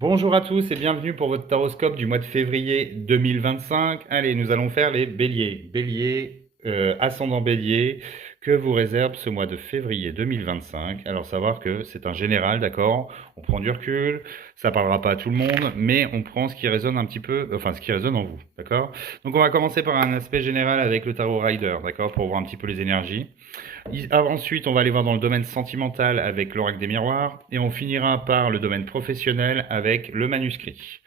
Bonjour à tous et bienvenue pour votre taroscope du mois de février 2025. Allez, nous allons faire les béliers. Bélier, ascendant bélier, que vous réserve ce mois de février 2025. Alors savoir que c'est un général, d'accord? On prend du recul, ça parlera pas à tout le monde, mais on prend ce qui résonne un petit peu, enfin ce qui résonne en vous, d'accord? Donc on va commencer par un aspect général avec le tarot rider, d'accord? Pour voir un petit peu les énergies. Ensuite, on va aller voir dans le domaine sentimental avec l'oracle des miroirs. Et on finira par le domaine professionnel avec le manuscrit.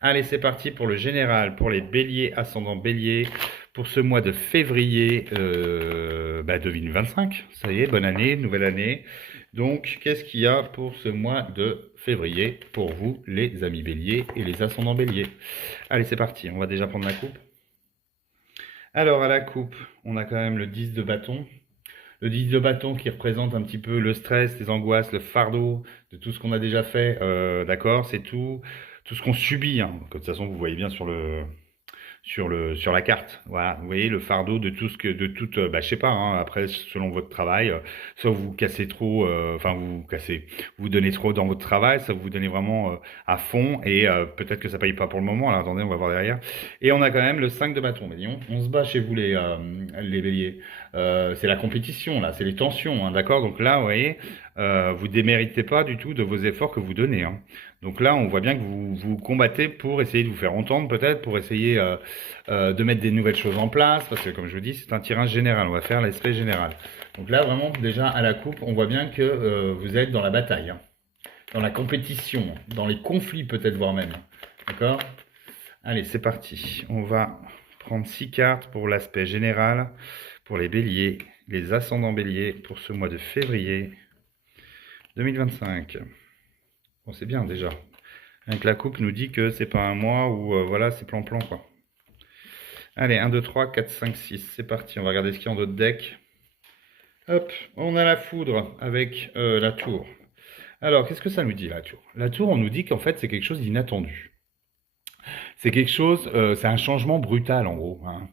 Allez, c'est parti pour le général, pour les béliers, ascendant bélier, pour ce mois de février 2025. Ça y est, bonne année, nouvelle année. Donc, qu'est-ce qu'il y a pour ce mois de février pour vous, les amis béliers et les ascendants béliers? Allez, c'est parti, on va déjà prendre la coupe. Alors, à la coupe, on a quand même le 10 de bâton. Le 10 de bâton qui représente un petit peu le stress, les angoisses, le fardeau de tout ce qu'on a déjà fait, d'accord? C'est tout ce qu'on subit, hein. De toute façon, vous voyez bien sur la carte. Voilà, vous voyez le fardeau de tout ce que, de toute, je sais pas, hein, après, selon votre travail, soit vous vous cassez trop, enfin, vous donnez trop dans votre travail, soit vous donnez vraiment à fond, et peut-être que ça paye pas pour le moment. Alors attendez, on va voir derrière. Et on a quand même le 5 de bâton. Mais disons, on se bat chez vous, les béliers. C'est la compétition, là, c'est les tensions, hein, d'accord? Donc là, vous voyez, vous déméritez pas du tout de vos efforts que vous donnez, hein. Donc là, on voit bien que vous combattez pour essayer de vous faire entendre, peut-être, pour essayer de mettre des nouvelles choses en place, parce que comme je vous dis, c'est un tirage général, on va faire l'aspect général. Donc là, vraiment, déjà à la coupe, on voit bien que vous êtes dans la bataille, hein, dans la compétition, dans les conflits peut-être, voire même. D'accord? Allez, c'est parti. On va prendre 6 cartes pour l'aspect général, pour les béliers, les ascendants béliers, pour ce mois de février 2025. Bon, c'est bien déjà. Avec la coupe nous dit que c'est pas un mois où voilà, c'est plan-plan quoi. Allez, 1, 2, 3, 4, 5, 6, c'est parti. On va regarder ce qu'il y a en d'autres decks. Hop, on a la foudre avec la tour. Alors, qu'est-ce que ça nous dit la tour? La tour, on nous dit qu'en fait, c'est quelque chose d'inattendu. C'est quelque chose, c'est un changement brutal en gros, hein.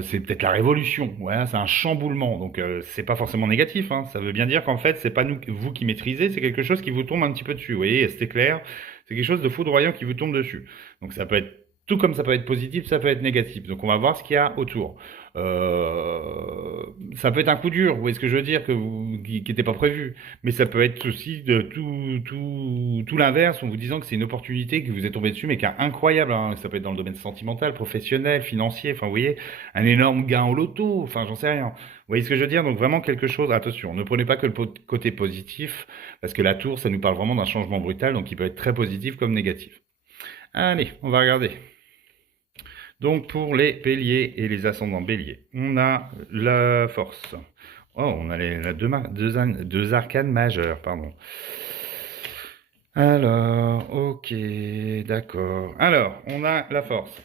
C'est peut-être la révolution, ouais, c'est un chamboulement, donc c'est pas forcément négatif, hein. Ça veut bien dire qu'en fait, c'est pas vous qui maîtrisez, c'est quelque chose qui vous tombe un petit peu dessus. Vous voyez, c'était clair, c'est quelque chose de foudroyant qui vous tombe dessus. Donc ça peut être tout comme ça peut être positif, ça peut être négatif. Donc on va voir ce qu'il y a autour. Ça peut être un coup dur, vous voyez ce que je veux dire, qui n'était pas prévu. Mais ça peut être aussi de tout l'inverse, en vous disant que c'est une opportunité qui vous est tombée dessus, mais qui est incroyable, hein. Ça peut être dans le domaine sentimental, professionnel, financier, enfin, vous voyez, un énorme gain au loto, enfin, j'en sais rien. Vous voyez ce que je veux dire? Donc, vraiment quelque chose, attention, ne prenez pas que le côté positif, parce que la tour, ça nous parle vraiment d'un changement brutal, donc il peut être très positif comme négatif. Allez, on va regarder. Donc, pour les béliers et les ascendants béliers, on a la force. Oh, on a deux arcanes majeures, pardon. Alors, ok, d'accord. Alors, on a la force.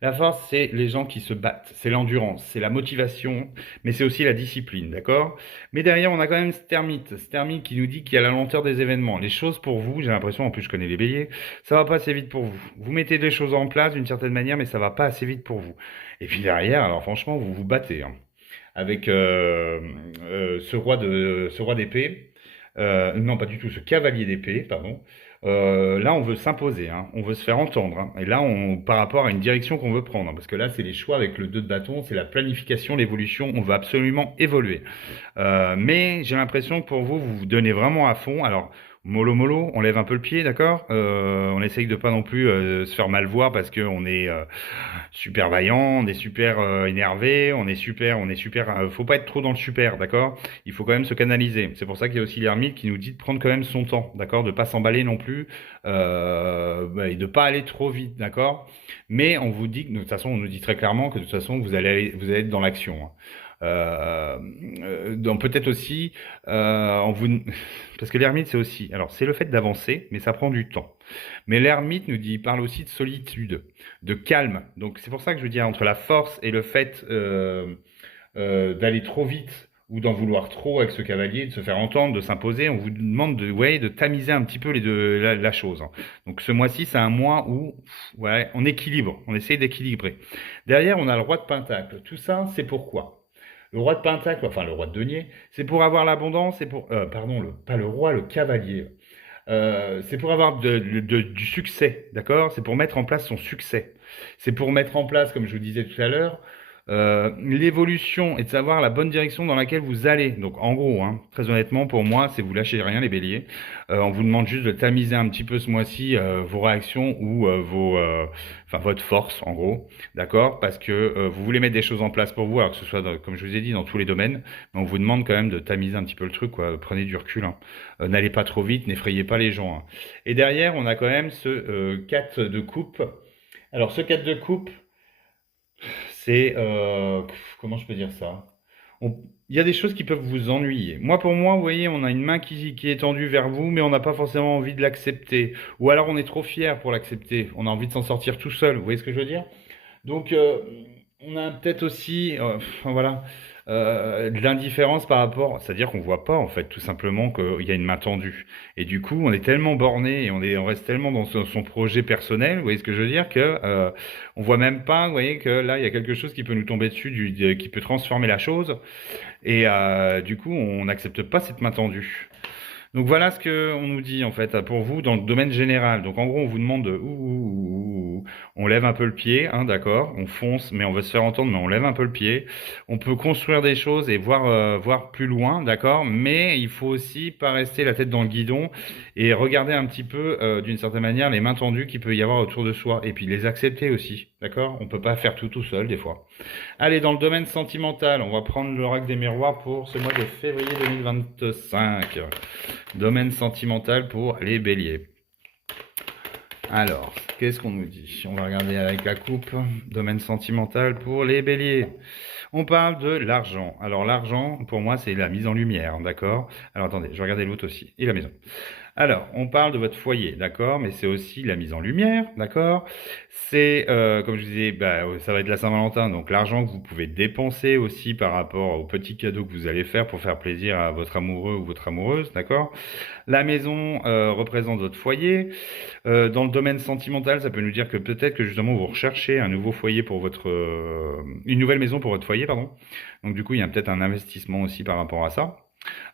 La force, c'est les gens qui se battent, c'est l'endurance, c'est la motivation, mais c'est aussi la discipline, d'accord? Mais derrière, on a quand même ce termite qui nous dit qu'il y a la lenteur des événements. Les choses pour vous, j'ai l'impression, en plus je connais les béliers, ça va pas assez vite pour vous. Vous mettez des choses en place d'une certaine manière, mais ça va pas assez vite pour vous. Et puis derrière, alors franchement, vous vous battez, hein, avec ce roi d'épée. Non, pas du tout, ce cavalier d'épée, pardon. Là, on veut s'imposer, hein, on veut se faire entendre, hein. Et là, par rapport à une direction qu'on veut prendre, hein, parce que là, c'est les choix avec le 2 de bâton, c'est la planification, l'évolution, on veut absolument évoluer. Mais j'ai l'impression que pour vous, vous vous donnez vraiment à fond. Alors, mollo mollo, on lève un peu le pied, d'accord? On essaye de pas non plus se faire mal voir parce qu'on est super vaillant, on est super énervé, on est super. Faut pas être trop dans le super, d'accord? Il faut quand même se canaliser. C'est pour ça qu'il y a aussi l'ermite qui nous dit de prendre quand même son temps, d'accord? De pas s'emballer non plus et de pas aller trop vite, d'accord? Mais on vous dit que de toute façon, on nous dit très clairement que de toute façon, vous allez être dans l'action, hein. Donc peut-être aussi, parce que l'ermite c'est aussi, alors c'est le fait d'avancer, mais ça prend du temps. Mais l'ermite parle aussi de solitude, de calme. Donc c'est pour ça que je veux dire entre la force et le fait d'aller trop vite ou d'en vouloir trop avec ce cavalier, de se faire entendre, de s'imposer, on vous demande de tamiser un petit peu la chose, hein. Donc ce mois-ci, c'est un mois où ouais, on équilibre, on essaie d'équilibrer. Derrière, on a le roi de Pentacle. Tout ça, c'est pourquoi? Le roi de Pentacle, enfin le roi de denier, c'est pour avoir l'abondance, c'est pour, pardon, pas le roi, le cavalier. C'est pour avoir du succès, d'accord? C'est pour mettre en place son succès. C'est pour mettre en place, comme je vous disais tout à l'heure, l'évolution et de savoir la bonne direction dans laquelle vous allez. Donc en gros, hein, très honnêtement, pour moi, c'est vous lâchez rien les béliers. On vous demande juste de tamiser un petit peu ce mois-ci vos réactions ou enfin votre force en gros, d'accord? Parce que vous voulez mettre des choses en place pour vous, alors que ce soit comme je vous ai dit dans tous les domaines, mais on vous demande quand même de tamiser un petit peu le truc, quoi. Prenez du recul, hein. N'allez pas trop vite, n'effrayez pas les gens, hein. Et derrière, on a quand même ce 4 de coupe. Alors ce 4 de coupe, c'est comment je peux dire ça? Il y a des choses qui peuvent vous ennuyer. Moi, pour moi, vous voyez, on a une main qui est tendue vers vous, mais on n'a pas forcément envie de l'accepter. Ou alors on est trop fier pour l'accepter. On a envie de s'en sortir tout seul. Vous voyez ce que je veux dire? Donc, on a peut-être aussi, enfin, voilà, de l'indifférence par rapport, c'est-à-dire qu'on voit pas en fait tout simplement qu'il y a une main tendue. Et du coup, on est tellement borné et on reste tellement dans son projet personnel, vous voyez ce que je veux dire, que on voit même pas, vous voyez, que là il y a quelque chose qui peut nous tomber dessus, qui peut transformer la chose. Et du coup, on n'accepte pas cette main tendue. Donc voilà ce que on nous dit en fait pour vous dans le domaine général. Donc en gros, on vous demande de on lève un peu le pied, hein, d'accord, on fonce, mais on veut se faire entendre, mais on lève un peu le pied. On peut construire des choses et voir plus loin, d'accord, mais il faut aussi pas rester la tête dans le guidon et regarder un petit peu d'une certaine manière les mains tendues qu'il peut y avoir autour de soi et puis les accepter aussi, d'accord. On peut pas faire tout seul des fois. Allez, dans le domaine sentimental, on va prendre l'oracle des miroirs pour ce mois de février 2025. Domaine sentimental pour les béliers. Alors, qu'est-ce qu'on nous dit? On va regarder avec la coupe. Domaine sentimental pour les béliers. On parle de l'argent. Alors l'argent, pour moi, c'est la mise en lumière, d'accord? Alors attendez, je vais regarder l'autre aussi. Et la maison. Alors, on parle de votre foyer, d'accord? Mais c'est aussi la mise en lumière, d'accord? C'est, comme je disais, ça va être la Saint-Valentin, donc l'argent que vous pouvez dépenser aussi par rapport aux petits cadeaux que vous allez faire pour faire plaisir à votre amoureux ou votre amoureuse, d'accord? La maison représente votre foyer. Dans le domaine sentimental, ça peut nous dire que peut-être que justement vous recherchez un nouveau foyer pour une nouvelle maison pour votre foyer, pardon. Donc du coup, il y a peut-être un investissement aussi par rapport à ça.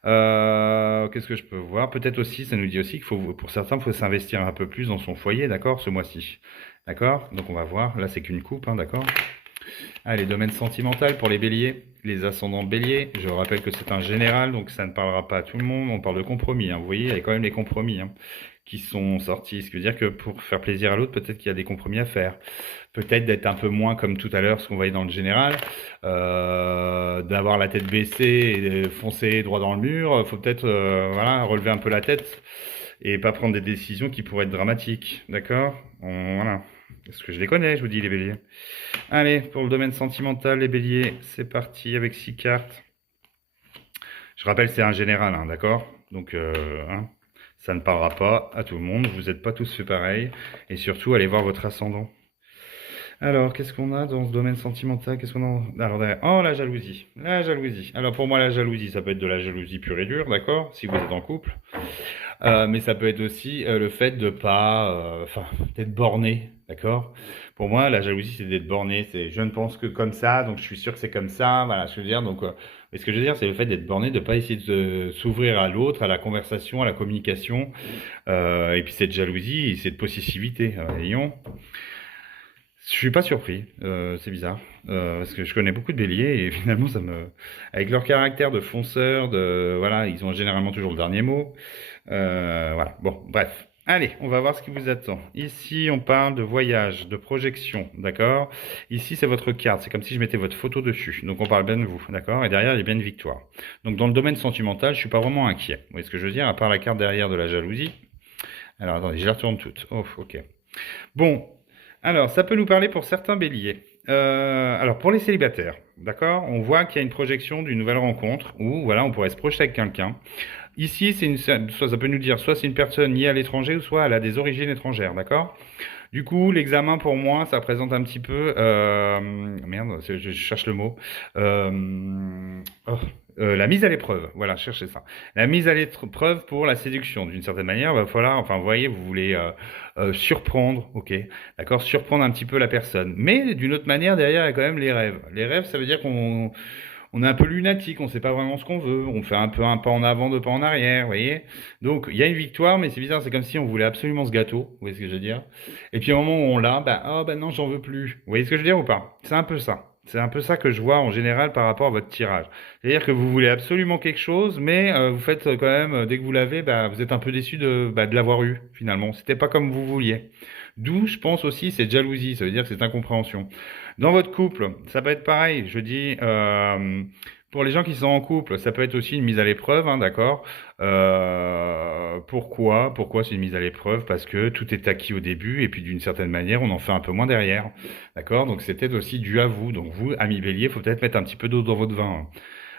Qu'est-ce que je peux voir? Peut-être aussi, ça nous dit aussi qu'il faut, pour certains, il faut s'investir un peu plus dans son foyer, d'accord, ce mois-ci. D'accord? Donc on va voir. Là, c'est qu'une coupe, hein, d'accord? Allez, domaine sentimental pour les béliers, les ascendants béliers. Je rappelle que c'est un général, donc ça ne parlera pas à tout le monde. On parle de compromis, hein. Vous voyez, il y a quand même les compromis, hein, qui sont sortis. Ce qui veut dire que pour faire plaisir à l'autre, peut-être qu'il y a des compromis à faire. Peut-être d'être un peu moins comme tout à l'heure, ce qu'on voyait dans le général, d'avoir la tête baissée et foncer droit dans le mur. Faut peut-être voilà, relever un peu la tête et pas prendre des décisions qui pourraient être dramatiques. D'accord? Voilà. Parce que je les connais, je vous dis, les béliers. Allez, pour le domaine sentimental, les béliers, c'est parti avec 6 cartes. Je rappelle, c'est un général, hein, d'accord? Donc, hein, ça ne parlera pas à tout le monde. Vous n'êtes pas tous fait pareil. Et surtout, allez voir votre ascendant. Alors, qu'est-ce qu'on a dans ce domaine sentimental? Qu'est-ce qu'on a? Alors, oh, la jalousie. La jalousie. Alors, pour moi, la jalousie, ça peut être de la jalousie pure et dure, d'accord? Si vous êtes en couple. Mais ça peut être aussi le fait de pas, enfin, d'être borné, d'accord? Pour moi, la jalousie, c'est d'être borné. C'est je ne pense que comme ça, donc je suis sûr que c'est comme ça. Voilà, ce que je veux dire. Donc, mais ce que je veux dire, c'est le fait d'être borné, de pas essayer de s'ouvrir à l'autre, à la conversation, à la communication. Et puis cette jalousie, cette possessivité. Voyons. Je suis pas surpris, c'est bizarre, parce que je connais beaucoup de béliers et finalement avec leur caractère de fonceur, voilà, ils ont généralement toujours le dernier mot. Voilà, bon, bref. Allez, on va voir ce qui vous attend. Ici, on parle de voyage, de projection, d'accord? Ici, c'est votre carte, c'est comme si je mettais votre photo dessus. Donc, on parle bien de vous, d'accord? Et derrière, il y a bien une victoire. Donc, dans le domaine sentimental, je suis pas vraiment inquiet. Vous voyez ce que je veux dire? À part la carte derrière de la jalousie. Alors, attendez, je la retourne toute. Oh, ok. Bon, alors, ça peut nous parler pour certains béliers. Alors, pour les célibataires, d'accord? On voit qu'il y a une projection d'une nouvelle rencontre où, voilà, on pourrait se projeter avec quelqu'un. Ici, soit ça peut nous dire, soit c'est une personne liée à l'étranger, ou soit elle a des origines étrangères, d'accord? Du coup, l'examen pour moi, ça présente un petit peu, merde, je cherche le mot, la mise à l'épreuve. Voilà, cherchez ça. La mise à l'épreuve pour la séduction, d'une certaine manière, va falloir, enfin, vous voyez, vous voulez surprendre, ok, d'accord, surprendre un petit peu la personne. Mais d'une autre manière, derrière, il y a quand même les rêves. Les rêves, ça veut dire On est un peu lunatique, on ne sait pas vraiment ce qu'on veut, on fait un peu un pas en avant, deux pas en arrière, vous voyez. Donc il y a une victoire, mais c'est bizarre, c'est comme si on voulait absolument ce gâteau, vous voyez ce que je veux dire. Et puis au moment où on l'a, bah, oh, bah non, j'en veux plus. Vous voyez ce que je veux dire ou pas? C'est un peu ça. C'est un peu ça que je vois en général par rapport à votre tirage. C'est-à-dire que vous voulez absolument quelque chose, mais vous faites quand même, dès que vous l'avez, bah, vous êtes un peu déçu de l'avoir eu, finalement. C'était pas comme vous vouliez. D'où, je pense aussi, cette jalousie, ça veut dire que c'est incompréhension. Dans votre couple, ça peut être pareil. Je dis, pour les gens qui sont en couple, ça peut être aussi une mise à l'épreuve, hein, d'accord? Pourquoi? Pourquoi c'est une mise à l'épreuve? Parce que tout est acquis au début et puis d'une certaine manière, on en fait un peu moins derrière, d'accord? Donc c'est peut-être aussi dû à vous. Donc vous, ami Bélier, il faut peut-être mettre un petit peu d'eau dans votre vin, hein.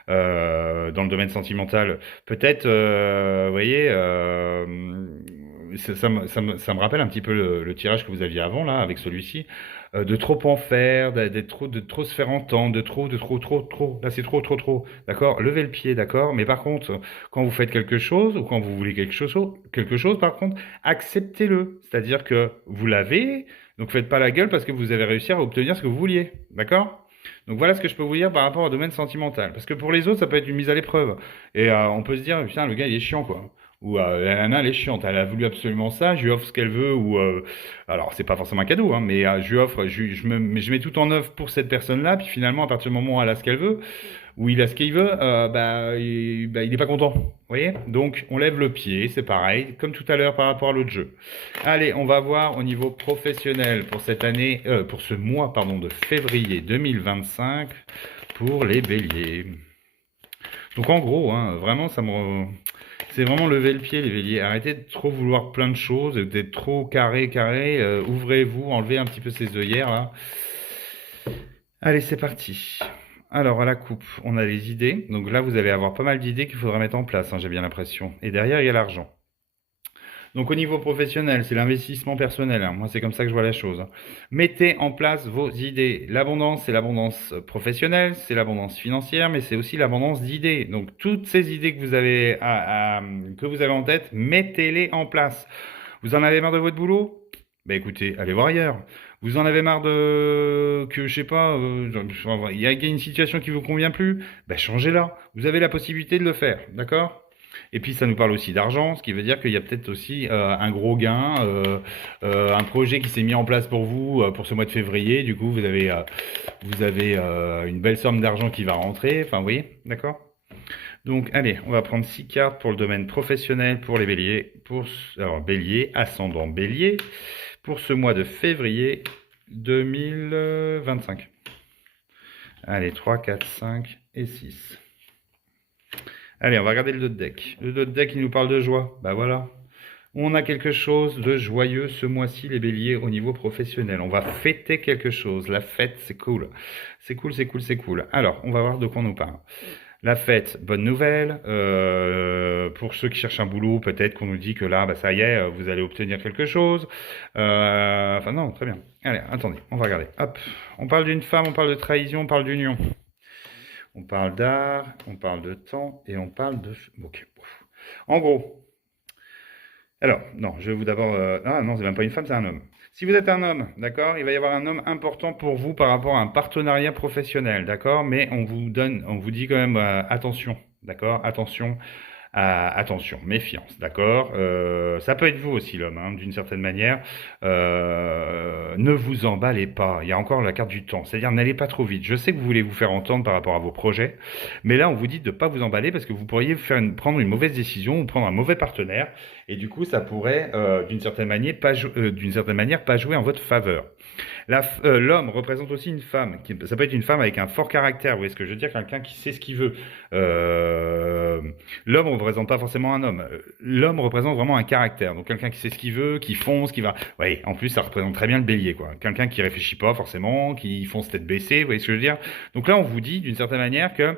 Dans le domaine sentimental. Peut-être, vous voyez, ça me rappelle un petit peu le tirage que vous aviez avant, là, avec celui-ci, de trop en faire, de trop se faire entendre, trop. Là, c'est trop. D'accord? Levez le pied, d'accord? Mais par contre, quand vous faites quelque chose, ou quand vous voulez quelque chose, par contre, acceptez-le. C'est-à-dire que vous l'avez, donc faites pas la gueule parce que vous avez réussi à obtenir ce que vous vouliez. D'accord? Donc voilà ce que je peux vous dire par rapport au domaine sentimental. Parce que pour les autres, ça peut être une mise à l'épreuve. Et on peut se dire, putain, le gars, il est chiant, quoi. Ou la nana, elle est chiante, elle a voulu absolument ça, je lui offre ce qu'elle veut, ou alors c'est pas forcément un cadeau, hein, mais je lui offre, je mets tout en œuvre pour cette personne-là, puis finalement, à partir du moment où elle a ce qu'elle veut, ou il a ce qu'il veut, bah, il est pas content. Vous voyez? Donc on lève le pied, c'est pareil, comme tout à l'heure par rapport à l'autre jeu. Allez, on va voir au niveau professionnel pour cette année, pour ce mois, pardon, de février 2025 pour les béliers. Donc en gros, hein, vraiment, c'est vraiment lever le pied, les béliers. Arrêtez de trop vouloir plein de choses, d'être trop carré. Ouvrez-vous, enlevez un petit peu ces œillères là. Allez, c'est parti. Alors, à la coupe, on a les idées. Donc là, vous allez avoir pas mal d'idées qu'il faudra mettre en place, hein, j'ai bien l'impression. Et derrière, il y a l'argent. Donc au niveau professionnel, c'est l'investissement personnel, hein. Moi, c'est comme ça que je vois la chose, hein. Mettez en place vos idées. L'abondance, c'est l'abondance professionnelle, c'est l'abondance financière, mais c'est aussi l'abondance d'idées. Donc toutes ces idées que vous avez, que vous avez en tête, mettez-les en place. Vous en avez marre de votre boulot? Ben écoutez, allez voir ailleurs. Vous en avez marre je sais pas, il y a une situation qui vous convient plus? Ben changez-la. Vous avez la possibilité de le faire, d'accord? Et puis ça nous parle aussi d'argent, ce qui veut dire qu'il y a peut-être aussi un gros gain, un projet qui s'est mis en place pour vous pour ce mois de février. Du coup, vous avez une belle somme d'argent qui va rentrer. Enfin, vous voyez, d'accord? Donc, allez, on va prendre 6 cartes pour le domaine professionnel pour les béliers. Alors, bélier, ascendant bélier, pour ce mois de février 2025. Allez, 3, 4, 5 et 6. Allez, on va regarder le dos de deck. Le dos de deck, il nous parle de joie. Bah voilà. On a quelque chose de joyeux ce mois-ci, les béliers, au niveau professionnel. On va fêter quelque chose. La fête, c'est cool. C'est cool. Alors, on va voir de quoi on nous parle. La fête, bonne nouvelle. Pour ceux qui cherchent un boulot, peut-être qu'on nous dit que là, bah, ça y est, vous allez obtenir quelque chose. Enfin non, très bien. Allez, attendez, on va regarder. Hop, on parle d'une femme, on parle de trahison, on parle d'union. On parle d'art, on parle de temps et on parle de... Ok. En gros, alors, non, je vais vous d'abord... Ah non, c'est même pas une femme, c'est un homme. Si vous êtes un homme, d'accord, il va y avoir un homme important pour vous par rapport à un partenariat professionnel, d'accord, mais on vous dit quand même attention, d'accord, attention, méfiance, d'accord. Ça peut être vous aussi l'homme, hein, d'une certaine manière. Ne vous emballez pas. Il y a encore la carte du temps, c'est-à-dire n'allez pas trop vite. Je sais que vous voulez vous faire entendre par rapport à vos projets, mais là on vous dit de ne pas vous emballer parce que vous pourriez prendre une mauvaise décision ou prendre un mauvais partenaire, et du coup ça pourrait d'une certaine manière pas jouer en votre faveur. L'homme représente aussi une femme. Ça peut être une femme avec un fort caractère. Vous voyez ce que je veux dire? Quelqu'un qui sait ce qu'il veut. L'homme ne représente pas forcément un homme. L'homme représente vraiment un caractère. Donc quelqu'un qui sait ce qu'il veut, qui fonce, qui va... Oui, en plus, ça représente très bien le bélier, quoi. Quelqu'un qui réfléchit pas forcément, qui fonce tête baissée. Vous voyez ce que je veux dire? Donc là, on vous dit d'une certaine manière que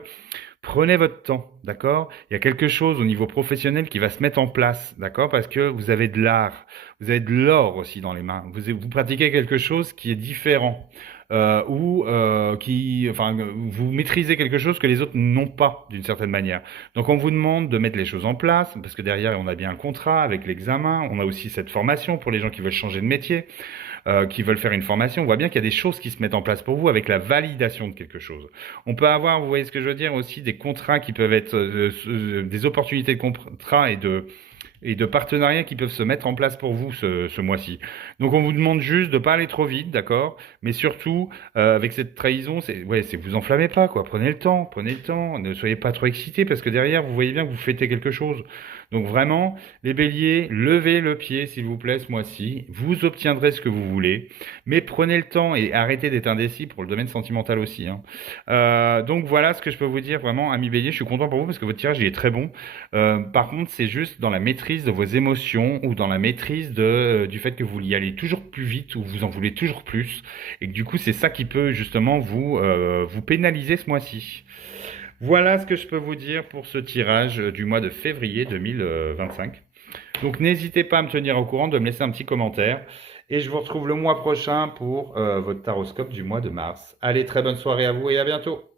prenez votre temps, d'accord? Il y a quelque chose au niveau professionnel qui va se mettre en place, d'accord? Parce que vous avez de l'art, vous avez de l'or aussi dans les mains. Vous pratiquez quelque chose qui est différent, enfin, vous maîtrisez quelque chose que les autres n'ont pas d'une certaine manière. Donc on vous demande de mettre les choses en place, parce que derrière on a bien un contrat avec l'examen, on a aussi cette formation pour les gens qui veulent changer de métier. qui veulent faire une formation. On voit bien qu'il y a des choses qui se mettent en place pour vous avec la validation de quelque chose. On peut avoir, vous voyez ce que je veux dire, aussi des contrats qui peuvent être des opportunités de contrat et de partenariats qui peuvent se mettre en place pour vous ce mois-ci. Donc on vous demande juste de pas aller trop vite, d'accord? Mais surtout, avec cette trahison, c'est vous enflammez pas, quoi. Prenez le temps, ne soyez pas trop excités parce que derrière, vous voyez bien que vous fêtez quelque chose. Donc vraiment, les béliers, levez le pied, s'il vous plaît, ce mois-ci. Vous obtiendrez ce que vous voulez, mais prenez le temps et arrêtez d'être indécis pour le domaine sentimental aussi, hein. Donc voilà ce que je peux vous dire vraiment, amis béliers. Je suis content pour vous parce que votre tirage il est très bon. Par contre, c'est juste dans la maîtrise de vos émotions ou dans la maîtrise du fait que vous y allez toujours plus vite ou vous en voulez toujours plus et que du coup, c'est ça qui peut justement vous pénaliser ce mois-ci. Voilà ce que je peux vous dire pour ce tirage du mois de février 2025. Donc n'hésitez pas à me tenir au courant, de me laisser un petit commentaire. Et je vous retrouve le mois prochain pour votre taroscope du mois de mars. Allez, très bonne soirée à vous et à bientôt.